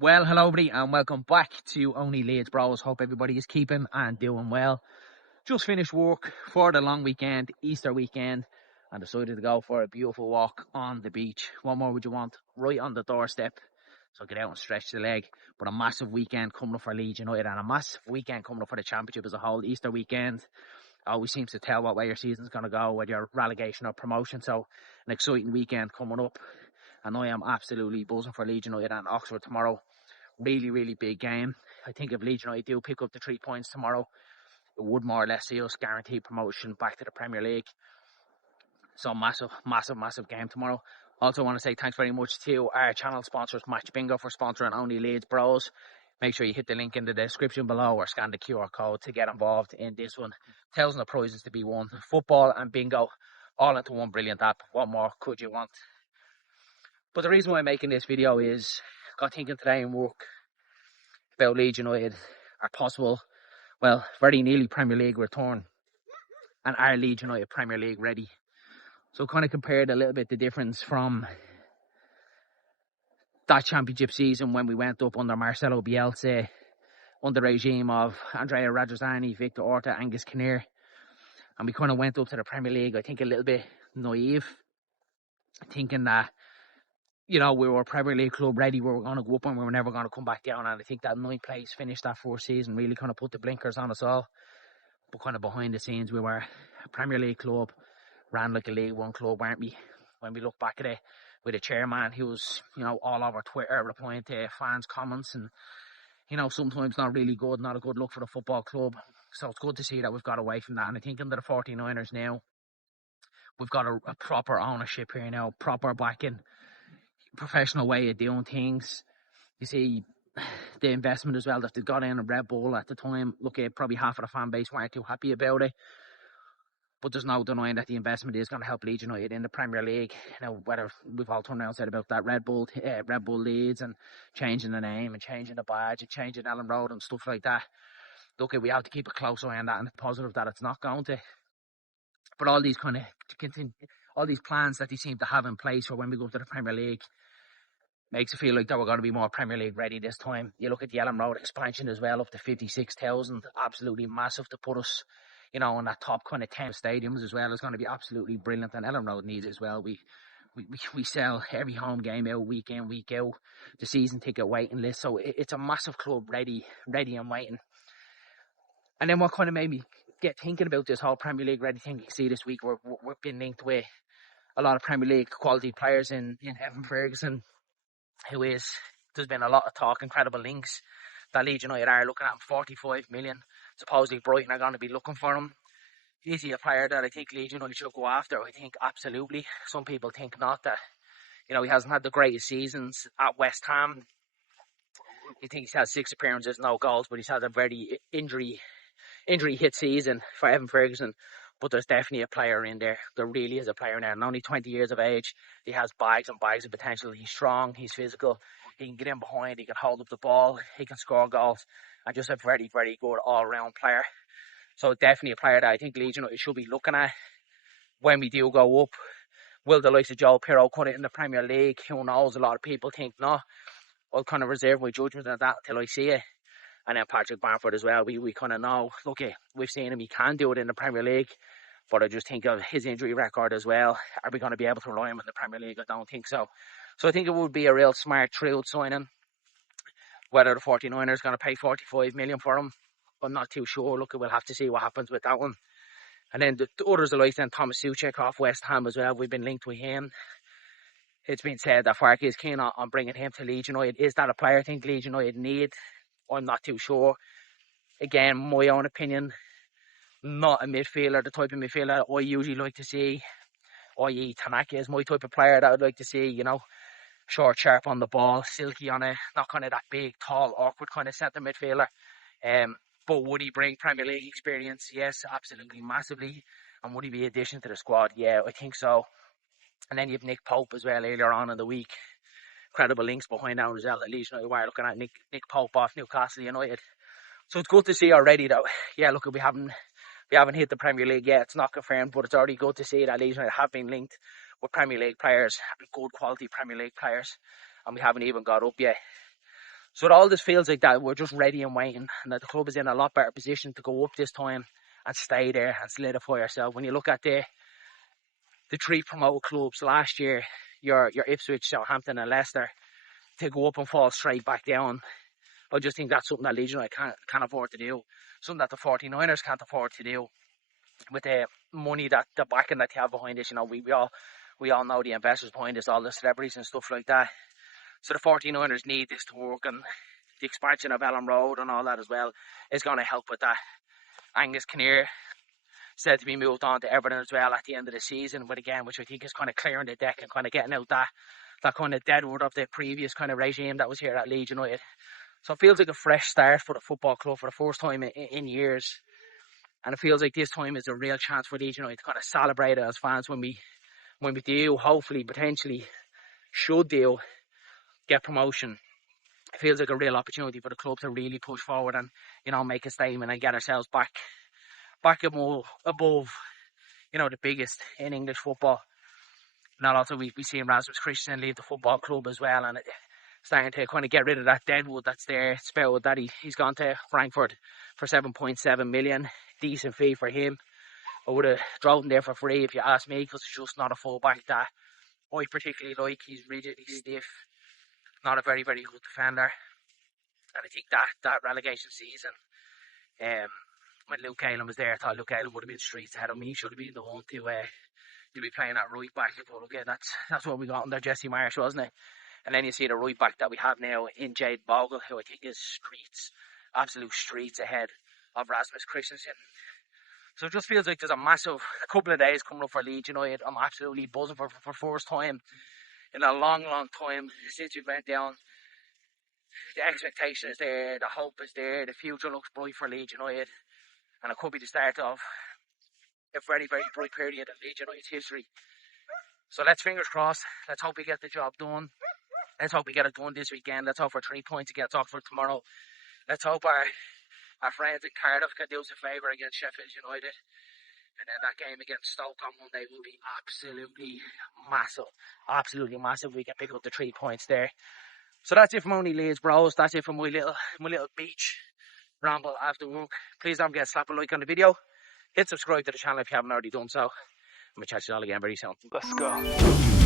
Well, hello everybody and welcome back to Only Leeds Bros. Hope everybody is keeping and doing well. Just finished work for the long weekend, Easter weekend, and decided to go for a beautiful walk on the beach. What more would you want? Right on the doorstep. So get out and stretch the leg. But a massive weekend coming up for Leeds United and a massive weekend coming up for the Championship as a whole. Easter weekend always seems to tell what way your season's going to go, whether you're relegation or promotion. So an exciting weekend coming up. And I am absolutely buzzing for Leeds United and Oxford tomorrow. Really big game. I think if Leeds United do pick up the 3 points tomorrow, it would more or less see us guarantee promotion back to the Premier League. So massive game tomorrow. Also want to say thanks very much to our channel sponsors, Match Bingo, for sponsoring Only Leeds Bros. Make sure you hit the link in the description below or scan the QR code to get involved in this one. Thousands of prizes to be won. Football and bingo all into one brilliant app. What more could you want? But the reason why I'm making this video is I got thinking today in work about Leeds United, our possible, well, very nearly Premier League return, and are Leeds United Premier League ready? So kind of compared a little bit the difference from that Championship season when we went up under Marcelo Bielsa, under the regime of Andrea Radrizzani, Victor Orta, Angus Kinnear, and we kind of went up to the Premier League, I think a little bit naive, thinking that, you know, we were a Premier League club ready, we were going to go up and we were never going to come back down. And I think that 9th place finish that first season really kind of put the blinkers on us all. But kind of behind the scenes, we were a Premier League club, ran like a League One club, weren't we? When we look back at it, with a chairman who was, you know, all over Twitter replying to fans' comments and, you know, sometimes not really good, not a good look for the football club. So it's good to see that we've got away from that. And I think under the 49ers now, we've got a proper ownership here now, proper backing, professional way of doing things. You see the investment as well that they got in a Red Bull at the time. Look, probably half of the fan base weren't too happy about it, but there's no denying that the investment is going to help Leeds United in the Premier League. Now, whether we've all turned around and said about that Red Bull Leeds and changing the name and changing the badge and changing Elland Road and stuff like that, look, we have to keep a close eye on that, and it's positive that it's not going to. But all these kind of all these plans that they seem to have in place for when we go to the Premier League makes it feel like that we're going to be more Premier League ready this time. You look at the Elland Road expansion as well, up to 56,000, absolutely massive to put us, you know, in that top kind of 10 stadiums as well. Is going to be absolutely brilliant, and Elland Road needs it as well. We sell every home game out, week in, week out, the season ticket waiting list, so it's a massive club ready and waiting. And then what kind of made me get thinking about this whole Premier League ready thing, you can see this week we've been linked with a lot of Premier League quality players in Evan Ferguson, there's been a lot of talk, incredible links that Leeds United are looking at him, 45 million. Supposedly Brighton are going to be looking for him. Is he a player that I think Leeds United should go after? I think absolutely. Some people think not, that, you know, he hasn't had the greatest seasons at West Ham. He thinks he's had 6 appearances, no goals, but he's had a very injury hit season for Evan Ferguson. But there's definitely a player in there. There really is a player in there. And only 20 years of age, he has bags and bags of potential. He's strong, he's physical, he can get in behind, he can hold up the ball, he can score goals, and just a very good all-round player. So definitely a player that I think Leeds United should be looking at when we do go up. Will the likes of Joe Pirro cut it in the Premier League? Who knows? A lot of people think not. I'll kind of reserve my judgment on that till I see it. And then Patrick Bamford as well. We kind of know, look, we've seen him, he can do it in the Premier League. But I just think of his injury record as well. Are we going to be able to rely on him in the Premier League? I don't think so. So I think it would be a real smart, shrewd signing. Whether the 49ers are going to pay 45 million for him, I'm not too sure. Look, we'll have to see what happens with that one. And then the others are like then Thomas Souček off West Ham as well. We've been linked with him. It's been said that Farke is keen on bringing him to Leeds United. Is that a player I think Leeds United need? I'm not too sure. Again, my own opinion, not a midfielder, the type of midfielder I usually like to see, i.e. Tanaka is my type of player that I'd like to see, you know, short, sharp on the ball, silky on it, not kind of that big, tall, awkward kind of centre midfielder. But would he bring Premier League experience? Yes, absolutely, massively. And would he be an addition to the squad? Yeah, I think so. And then you have Nick Pope as well earlier on in the week. Incredible links behind now as well. At Leeds United, we're looking at Nick Pope off Newcastle United. So it's good to see already that, yeah, look, we haven't hit the Premier League yet. It's not confirmed, but it's already good to see that Leeds United have been linked with Premier League players, good quality Premier League players, and we haven't even got up yet. So it all just feels like that we're just ready and waiting, and that the club is in a lot better position to go up this time and stay there and solidify ourselves. When you look at the three promoted clubs last year, your Ipswich, Southampton and Leicester, to go up and fall straight back down, I just think that's something that Leeds United can't afford to do. Something that the 49ers can't afford to do with the money, that the backing that they have behind this. You know, we all know the investors behind this, all the celebrities and stuff like that. So the 49ers need this to work, and the expansion of Elland Road and all that as well is going to help with that. Angus Kinnear said to be moved on to Everton as well at the end of the season, but again, which I think is kind of clearing the deck and kind of getting out that kind of deadwood of the previous kind of regime that was here at Leeds United. So it feels like a fresh start for the football club for the first time in years. And it feels like this time is a real chance for Leeds United to kind of celebrate it as fans when we do, hopefully, potentially, should do, get promotion. It feels like a real opportunity for the club to really push forward and, you know, make a statement and get ourselves back above, you know, the biggest in English football. And also we've seen Rasmus Christensen leave the football club as well, and starting to kind of get rid of that deadwood that's there. Spelled that he's gone to Frankfurt for 7.7 million. Decent fee for him. I would have drove him there for free if you ask me, because it's just not a fullback that I particularly like. He's rigid, he's stiff, not a very, very good defender. And I think that relegation season, when Luke Ayling was there, I thought Luke Ayling would have been streets ahead of me. He should have been the one to be playing at right back. But again, that's what we got under Jesse Marsh, wasn't it? And then you see the right back that we have now in Jade Bogle, who I think is streets, absolute streets ahead of Rasmus Christensen. So it just feels like there's a couple of days coming up for Leeds United. I'm absolutely buzzing for first time in a long, long time since we went down. The expectation is there, the hope is there, the future looks bright for Leeds United, and it could be the start of a very, very bright period in Leeds United's history. So let's fingers crossed. Let's hope we get the job done. Let's hope we get it done this weekend. Let's hope for 3 points against Oxford tomorrow. Let's hope our friends in Cardiff can do us a favour against Sheffield United. And then that game against Stoke on Monday will be absolutely massive. Absolutely massive. We can pick up the 3 points there. So that's it from only Leeds Bros. That's it from my little beach ramble after work. Please don't forget to slap a like on the video. Hit subscribe to the channel if you haven't already done so. I'm going to chat to you all again very soon. Let's go.